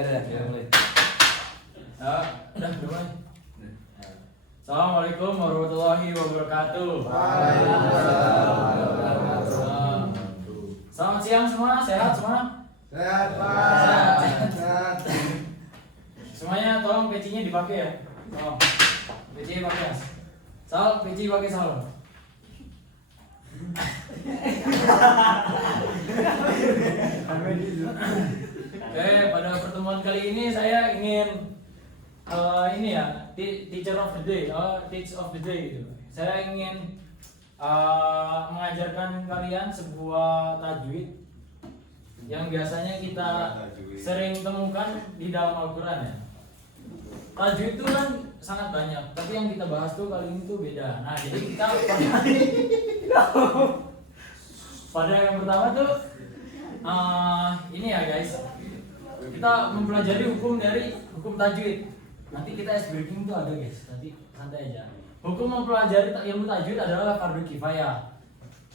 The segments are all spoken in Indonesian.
Ya, mulai. Udah mulai. Assalamualaikum warahmatullahi wabarakatuh. Waalaikumsalam. Selamat siang semua, sehat semua? Sehat, Pak. Sehat. Semuanya tolong pecinya dipakai ya. Tolong. Peci pakai ya. Sal, peci pakai sal. Oke, pada pertemuan kali ini saya ingin ini ya, teacher of the day, teach of the day gitu. Saya ingin mengajarkan kalian sebuah tajwid yang biasanya kita sering temukan di dalam Al-Quran ya. Tajwid itu kan sangat banyak, tapi yang kita bahas tuh kali ini tuh beda. Nah, jadi kita pada yang pertama tuh ini ya guys, kita mempelajari hukum dari hukum tajwid. Nanti kita ice breaking tuh ada guys, nanti santai aja. Hukum mempelajari ilmu tajwid adalah fardu kifayah,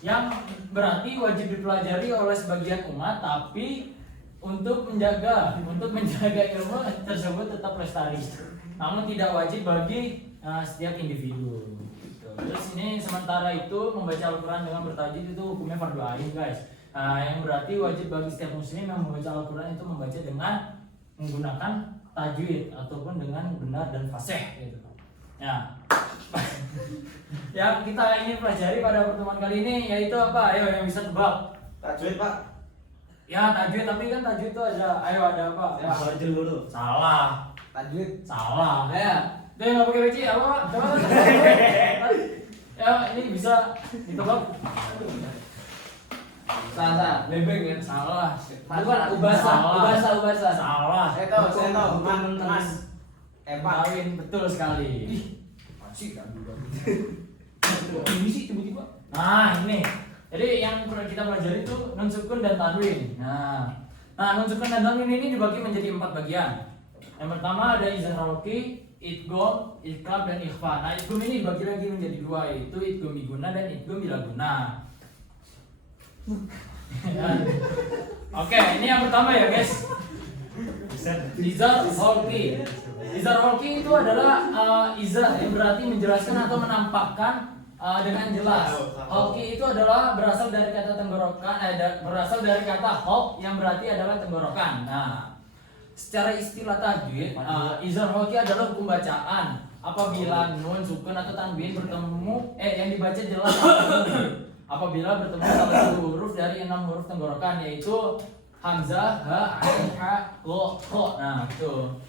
yang berarti wajib dipelajari oleh sebagian umat, tapi untuk menjaga ilmu tersebut tetap lestari, namun tidak wajib bagi setiap individu. Terus ini sementara itu membaca Al-Quran dengan bertajwid itu hukumnya fardu ain guys. Yang berarti wajib bagi setiap muslim yang membaca Al-Quran itu membaca dengan menggunakan tajwid ataupun dengan benar dan fasih gitu. Ya. Yang kita ingin pelajari pada pertemuan kali ini yaitu apa? Ayo yang bisa tebak. Tajwid, Pak. Ya tajwid, tapi kan tajwid itu ada. Ayo ada apa? Baca dulu. Salah. Tajwid. Salah. Ya. Dia nggak pakai peci apa? Coba. Ya ini bisa ditebak. Salah, lebeng kan? Salah. Bukan ubasa. Salah. Saya tahu. Mas. Epak. Kawin betul sekali. Masih kan? Ini sih tiba-tiba. Nah ini. Jadi yang kita pelajari itu nun sukun dan tanwin. Nah nun sukun dan tanwin ini dibagi menjadi 4 bagian. Yang pertama ada izhar roki, idgham, iqlab dan ikhfa. Nah idgham ini dibagi lagi menjadi 2, yaitu idgham biguna dan idgham bila guna. Oke, ini yang pertama ya guys. Izhar roki. Izhar roki itu adalah izhar yang berarti menjelaskan atau menampakkan dengan jelas. Hoki itu adalah berasal dari kata tenggorokan, berasal dari kata hok yang berarti adalah tenggorokan. Nah, secara istilah tajwid, izhar hoki adalah hukum bacaan apabila nun, sukun atau tanwin bertemu yang dibaca jelas apabila bertemu salah satu huruf dari 6 huruf tenggorokan, yaitu hamzah, ha, ain, ha, kho. Nah, itu.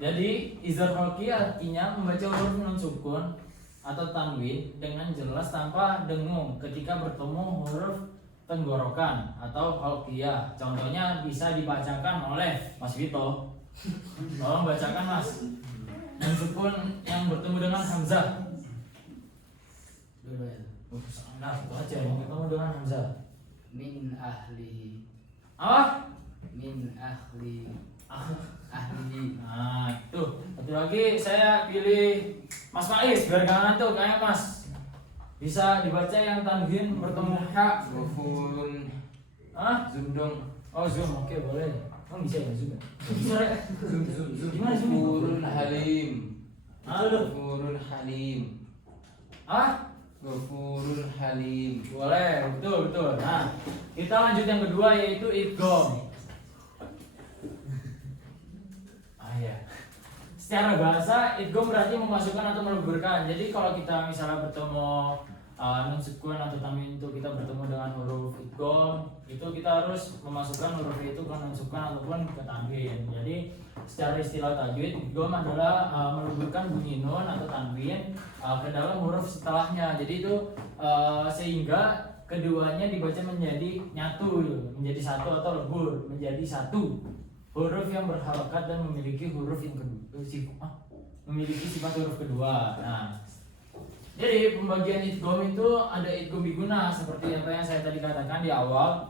Jadi izhar hoki artinya membaca huruf nun sukun atau tanwin dengan jelas tanpa dengung ketika bertemu huruf tenggorokan atau halqiyah. Contohnya bisa dibacakan oleh Mas Vito. Tolong bacakan Mas. Nun sukun yang bertemu dengan hamzah. Nah, itu aja yang bertemu dengan hamzah. Min ahli. Apa? Min ahli. Ahli. Nah itu. Satu lagi saya pilih Mas Faiz biar gak ngantuk kayak Mas. Bisa dibaca yang tanwin bertemu ha. Gufurun. Zoom dong. Oh zoom, oke boleh. Oh bisa ya zoom. Bisa ya? Zoom. Gimana zoom? Gufurun halim. Halo. Gufurun halim. Gufurun halim. Boleh, betul. Nah, kita lanjut yang kedua yaitu idgham. Ya. Secara bahasa idgham berarti memasukkan atau meleburkan. Jadi kalau kita misalnya bertemu nun sukun atau tanwin itu kita bertemu dengan huruf idgham, itu kita harus memasukkan huruf itu ke nun sukun ataupun ke tanwin. Jadi secara istilah tajwid idgham adalah meleburkan bunyi nun atau tanwin ke dalam huruf setelahnya. Jadi itu sehingga keduanya dibaca menjadi nyatu, menjadi satu atau lebur menjadi satu. Huruf yang berharokat dan memiliki huruf yang kedua, memiliki sifat huruf kedua. Nah, jadi pembagian idgham itu ada idgham biguna seperti apa yang saya tadi katakan di awal.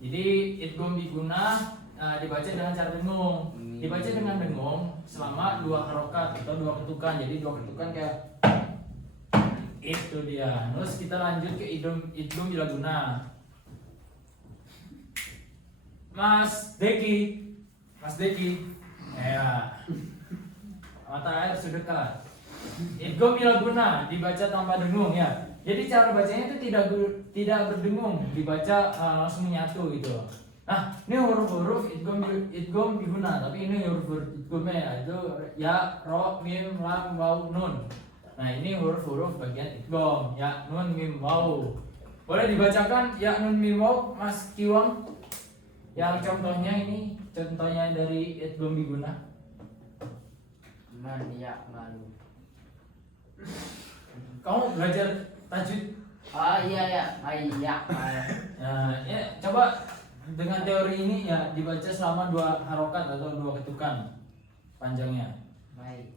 Jadi idgham biguna dibaca dengan cara dengung. Dibaca dengan dengung selama 2 harokat atau 2 ketukan. Jadi 2 ketukan kayak itu dia. Terus kita lanjut ke idgham bila guna. Mas Deki. Ya. Mata air sedekah. Idgham ila guna dibaca tanpa dengung ya. Jadi cara bacanya itu tidak berdengung, dibaca langsung menyatu gitu. Nah, ini huruf-huruf idgham biguna, tapi ini huruf idghamnya itu ya, ro, mim, lam, waw, nun. Nah, ini huruf-huruf bagian idgham, ya, nun, mim, waw. Boleh dibacakan ya, nun, mim, waw, Mas Kiwang? Yang contohnya dari idgham biguna. Man ya'malu. Kamu belajar tajwid? Iya. Nah, ya, coba dengan teori ini ya dibaca selama 2 harokat atau 2 ketukan panjangnya. Baik.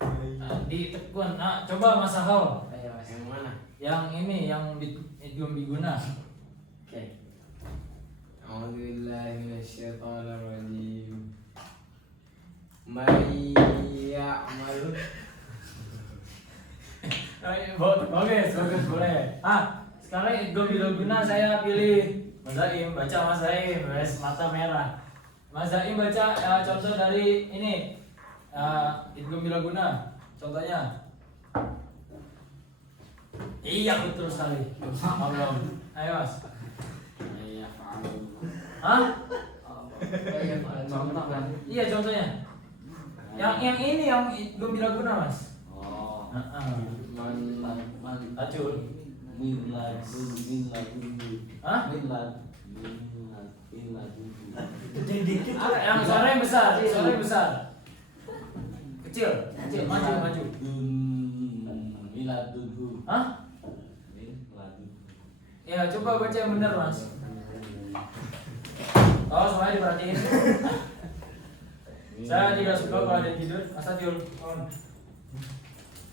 Ditekun. Nah, coba Mas Ahol. Ayo Mas. Yang mana? Yang ini yang idgham biguna. Oke. A'udzubillahi minasyaitonirrajim. May ya'mal. Bagus, boleh. Sekarang idgham biguna saya pilih Mas Zaim, baca Mas Zaim, mata merah. Mas Zaim baca contoh dari ini idgham biguna. Contohnya. Iya betul sekali. Allah. Ayo Mas. Iya, fa'alu. Hah? Contoh kan. Iya contohnya. Yang ini yang idgham biguna Mas. Oh. Man Tajul. min ladun Hah? Jadi dikit. Yang suaranya besar, suaranya besar. Kecil, maju. Miladunhu. Hah? Miladun. Ya coba baca yang benar Mas. Oh semuanya diperhatiin. Saya tidak suka kalau ada yang tidur. Mas Tajul.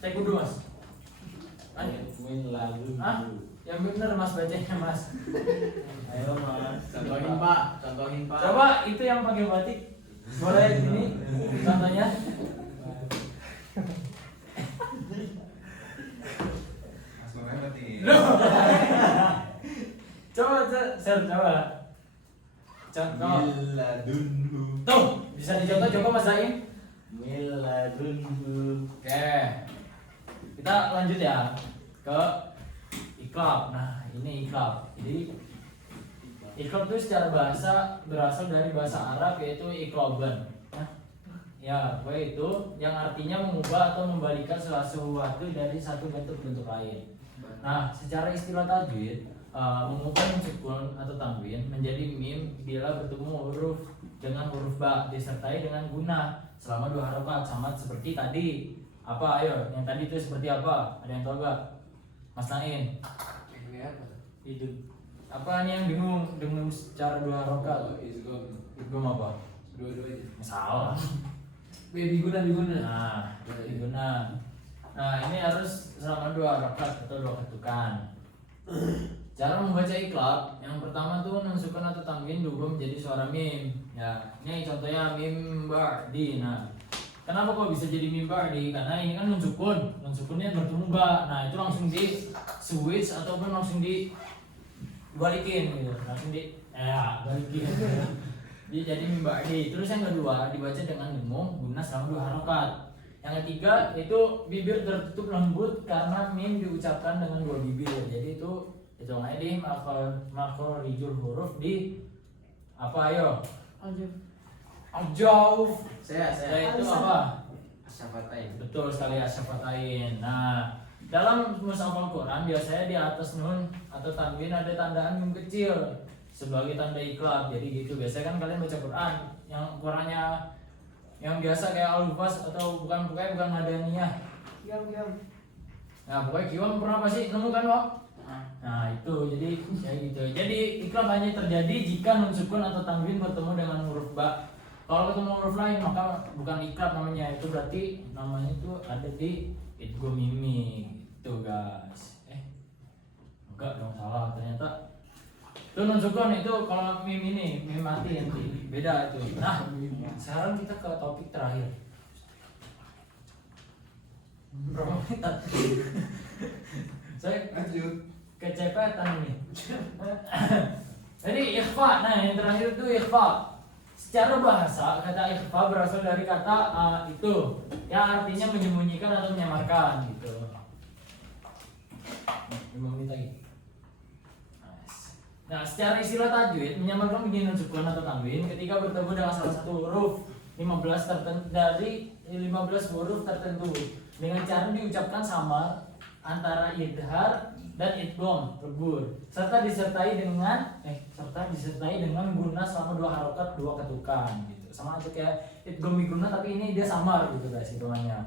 Cek dulu Mas. Miladun. Hah? Yang benar Mas bacanya Mas. Ayo Mas. Contohin Pak. Coba itu yang pakai batik. Boleh ini contohnya. Loh. Coba share coba. Contoh. Miladunhu. Tuh, bisa dicontoh coba Mas Zaim. Miladunhu. Oke. Kita lanjut ya ke iklab. Nah, ini iklab. Jadi iklab itu secara bahasa berasal dari bahasa Arab yaitu iklaban. Nah, ya, baik itu yang artinya mengubah atau membalikan sesuatu dari satu bentuk lain. Nah, secara istilah tajwid, mengubah sukun atau tanwin menjadi mim bila bertemu huruf dengan huruf ba disertai dengan guna selama 2 harokat sama seperti tadi. Apa ayo? Yang tadi itu seperti apa? Ada yang tahu gak? Mas Nain. Ini apa? Itu apa nih yang dengung secara 2 harokat? Idgham apa? Dua-duanya. Salah. Biguna. Nah, diguna. Nah, ini harus selama 2 harokat atau 2 ketukan. Cara membaca iklab, yang pertama tuh nun sukun atau tanwin diubah menjadi suara mim. Ya, ini contohnya mim ba'di. Nah, kenapa kok bisa jadi mim ba'di? Karena ini kan nun sukunnya bertemu ba. Nah, itu langsung di switch ataupun langsung dibalikin gitu. Langsung balikin. Jadi mim ba'di. Terus yang kedua dibaca dengan dengung guna selama 2 harokat. Yang ketiga itu bibir tertutup lembut karena mim diucapkan dengan 2 bibir. Jadi itu hitungannya di makhorijul huruf di apa ayo? Aljawf. Saya itu apa? Syafatain. Betul sekali asyafatain. Nah, dalam mushaf Al-Qur'an biasanya di atas nun atau tanwin ada tandaan mim kecil sebagai tanda iklab. Jadi gitu. Biasanya kan kalian baca Quran yang Qurannya yang biasa kayak Al-Fas atau bukan Madaniyah. Nah, pokoknya Kiwang pernah pasti nemu kan, Wak? Nah, itu jadi ya gitu. Jadi iklab hanya terjadi jika nun sukun atau tanwin bertemu dengan huruf ba. Kalau ketemu huruf lain maka bukan iklab namanya. Itu berarti namanya itu ada di idgham mimi gitu, guys. Enggak dong, salah ternyata. Itu nun sukun itu kalau mim ini, mim mati nanti. Beda itu. Nah, sekarang kita ke topik terakhir. Berapa menit? Saya Lanjut. kecepetan ini. Jadi ikhfa, nah yang terakhir itu ikhfa. secara bahasa kata ikhfa berasal dari kata itu yang artinya menyembunyikan atau menyamarkan gitu. 5 menit lagi. Nah, secara istilah tajwid menyamarkan bunyi nun sukun atau tanwin ketika bertemu dengan salah satu huruf 15 tertentu dari 15 huruf tertentu dengan cara diucapkan samar antara idhar dan idgham lebur serta disertai dengan guna selama 2 harokat 2 ketukan gitu. Sama aja kayak idgham biguna tapi ini dia samar gitu guys hitungannya.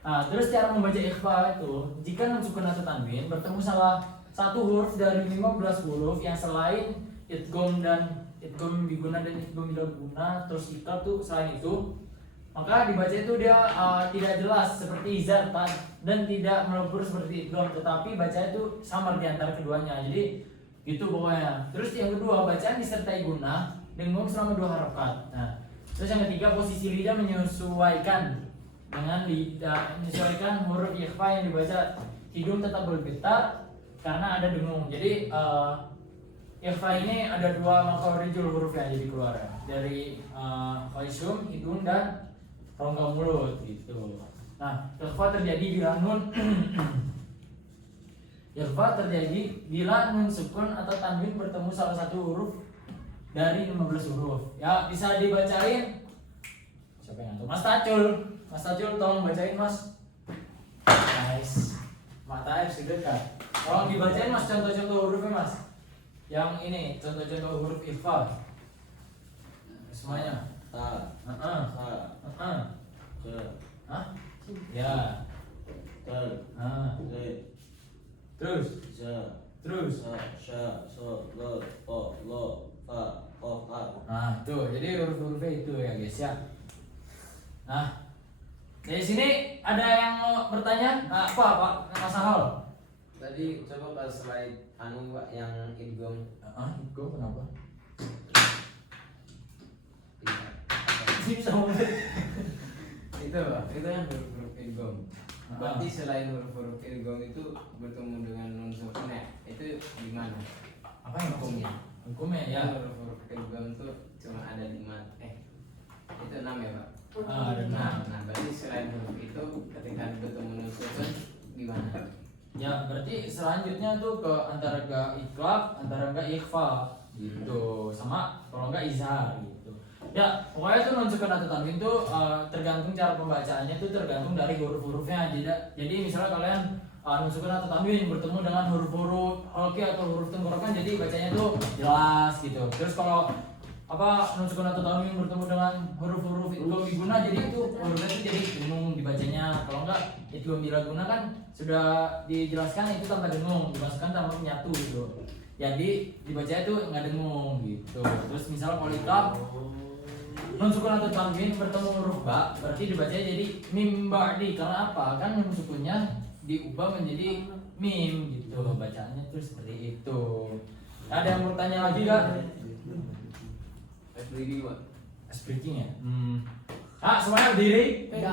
Nah, terus cara membaca ikhfa itu jika nun sukun atau tanwin bertemu salah satu huruf dari 15 huruf yang selain idgham biguna dan idgham biguna terus ikhfa tuh selain itu maka dibaca itu dia tidak jelas seperti izar dan tidak melebur seperti idgham tetapi baca itu samar di antara keduanya. Jadi gitu pokoknya. Terus yang kedua bacaan disertai guna dengan selama 2 harokat. Nah, terus yang ketiga posisi lidah menyesuaikan dengan menyesuaikan huruf ikhfa yang dibaca. Hidung tetap bergetar karena ada dengung. Jadi ikhfa ini ada 2 makharijul huruf yang jadi keluar ya. Dari khaysum, hidung dan rongga mulut gitu. Nah, ikhfa terjadi bila nun ikhfa terjadi bila nun sukun atau tanwin bertemu salah satu huruf dari 15 huruf. Ya, bisa dibacain. Siapa yang ngantuk? Mas Tacul. Mas Tacul tolong bacain, Mas. Nice. Mata air sudah kan. Tolong dibacain Mas contoh-contoh hurufnya, Mas. Yang ini contoh-contoh huruf ikhfa. Semuanya. Ta, sa, ke, Ya. tel, le, Terus. za, Terus. sa, sha, so, lo, fa, ko, ka. Nah, itu. Jadi huruf-hurufnya itu ya, guys ya. Nah, dari sini ada yang mau bertanya? Apa, Pak? Mas Ahol? Tadi coba pas slide Pak yang idgham. Gue kenapa? Iya. Sip sama Itu kan huruf-huruf idgham. Berarti selain huruf-huruf idgham itu bertemu dengan nun sukun ya, itu gimana? apa yang hukumnya? Hukumnya ya. Huruf-huruf idgham itu cuma ada 5 itu 6 ya Pak? Ada 6. Nah berarti selain huruf itu ketika bertemu nun sukun gimana? Ya, berarti selanjutnya tuh ke antara ga iklab, antara ga ikhfa gitu. Sama kalau enggak izhar gitu. Ya, pokoknya tuh nun sukun atau tanwin tuh tergantung cara pembacaannya tuh tergantung dari huruf-hurufnya. Jadi misalnya kalian nun sukun atau tanwin bertemu dengan huruf-huruf halqi atau huruf tenggorokan jadi bacanya tuh jelas gitu. Terus kalau nun sukun atau tanwin bertemu dengan huruf-huruf idgham biguna jadi itu hurufnya tuh jadi dengung dibacanya. Kalau enggak idgham bilaguna kan sudah dijelaskan itu tanpa dengung, dimasukkan tanpa menyatu gitu. Jadi dibacanya tuh nggak dengung gitu. Terus misal kalau iklab nun sukun atau tanwin bertemu huruf ba berarti dibacanya jadi mim ba'di. Karena apa? Kan nun sukunnya diubah menjadi mim gitu. Bacaannya tuh seperti itu. Ada yang mau tanya lagi nggak? Breathing Pak. Speaking ya? Semuanya berdiri. Ya.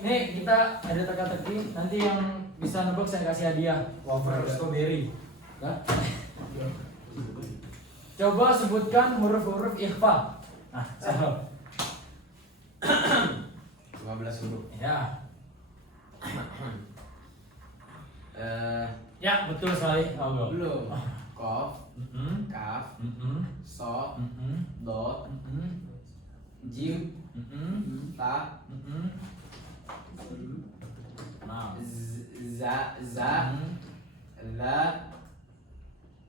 Nih kita ada teka-teki. Nanti yang bisa nebak saya kasih hadiah wafer strawberry. Ya. Coba sebutkan huruf-huruf ikhfa. Nah, Sahel. 15 huruf. Ya. Eh Ya, betul sekali. belum. Qaf, kaf, so, do, jim, ta, Nah. za, la,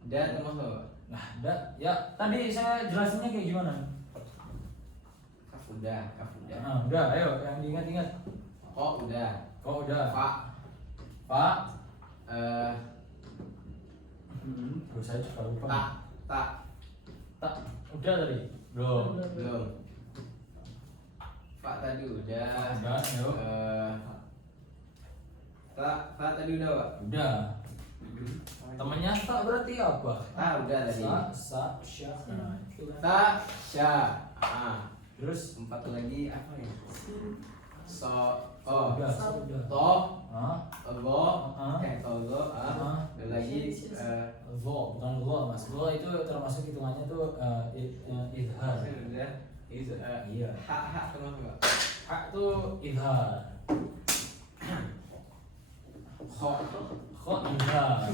da termasuk. Nah, ya tadi saya jelasinnya kayak gimana? Kaf udah. Nah, udah, ayo yang diingat-ingat. Ko udah. Kok udah? Fa, Terus saya suka lupa. ta, Udah tadi? Belum. belum. Fa tadi udah. Udah, ayo. Ta tadi udah Pak. Udah. Temennya tak berarti apa? Ta udah tadi. Sya. Nah, itu kan. Ta, sya. Terus 4 lagi apa ya? Udah, sudah. To, Ah, go, ah. togo, dan lagi Go, bukan go mas. Go itu termasuk hitungannya tuh idhar. sudah itu Iya. hak kenapa enggak? Hak tuh idhar. Kho, Kok idhar?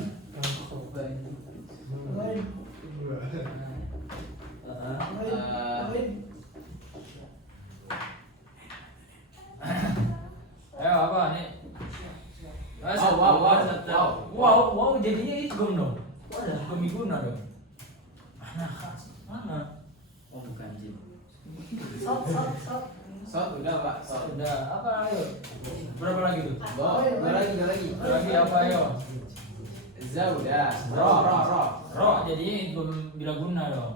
Ayo apa nih? Wow, jadinya idgham dong. Idgham iguna dong. Mana? Oh bukan jin. so udah pak, so Sudah, apa ayo? Berapa lagi tuh? go lagi Berapa lagi apa ayo? za udah Ro. ro Ro jadinya idgham bilaguna dong.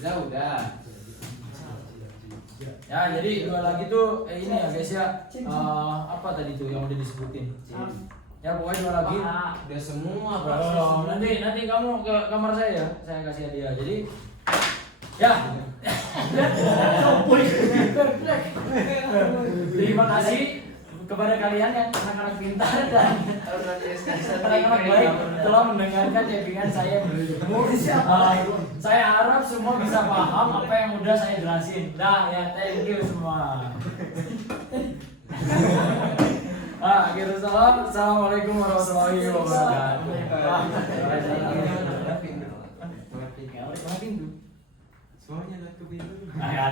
za udah Ya, jadi dua lagi tuh ini ya guys ya. Apa tadi tuh yang udah disebutin? Ya pokoknya dua lagi. udah semua pak. Oh, nanti kamu ke kamar saya ya. Saya kasih hadiah. Jadi ya. Terima kasih kepada kalian yang anak-anak pintar dan anak-anak baik telah mendengarkan episode saya berilmu. Saya harap semua bisa paham apa yang udah saya jelasin. Dah ya, thank you semua. Akhirul salam. Assalamualaikum warahmatullahi wabarakatuh. Semuanya lah ke pintu.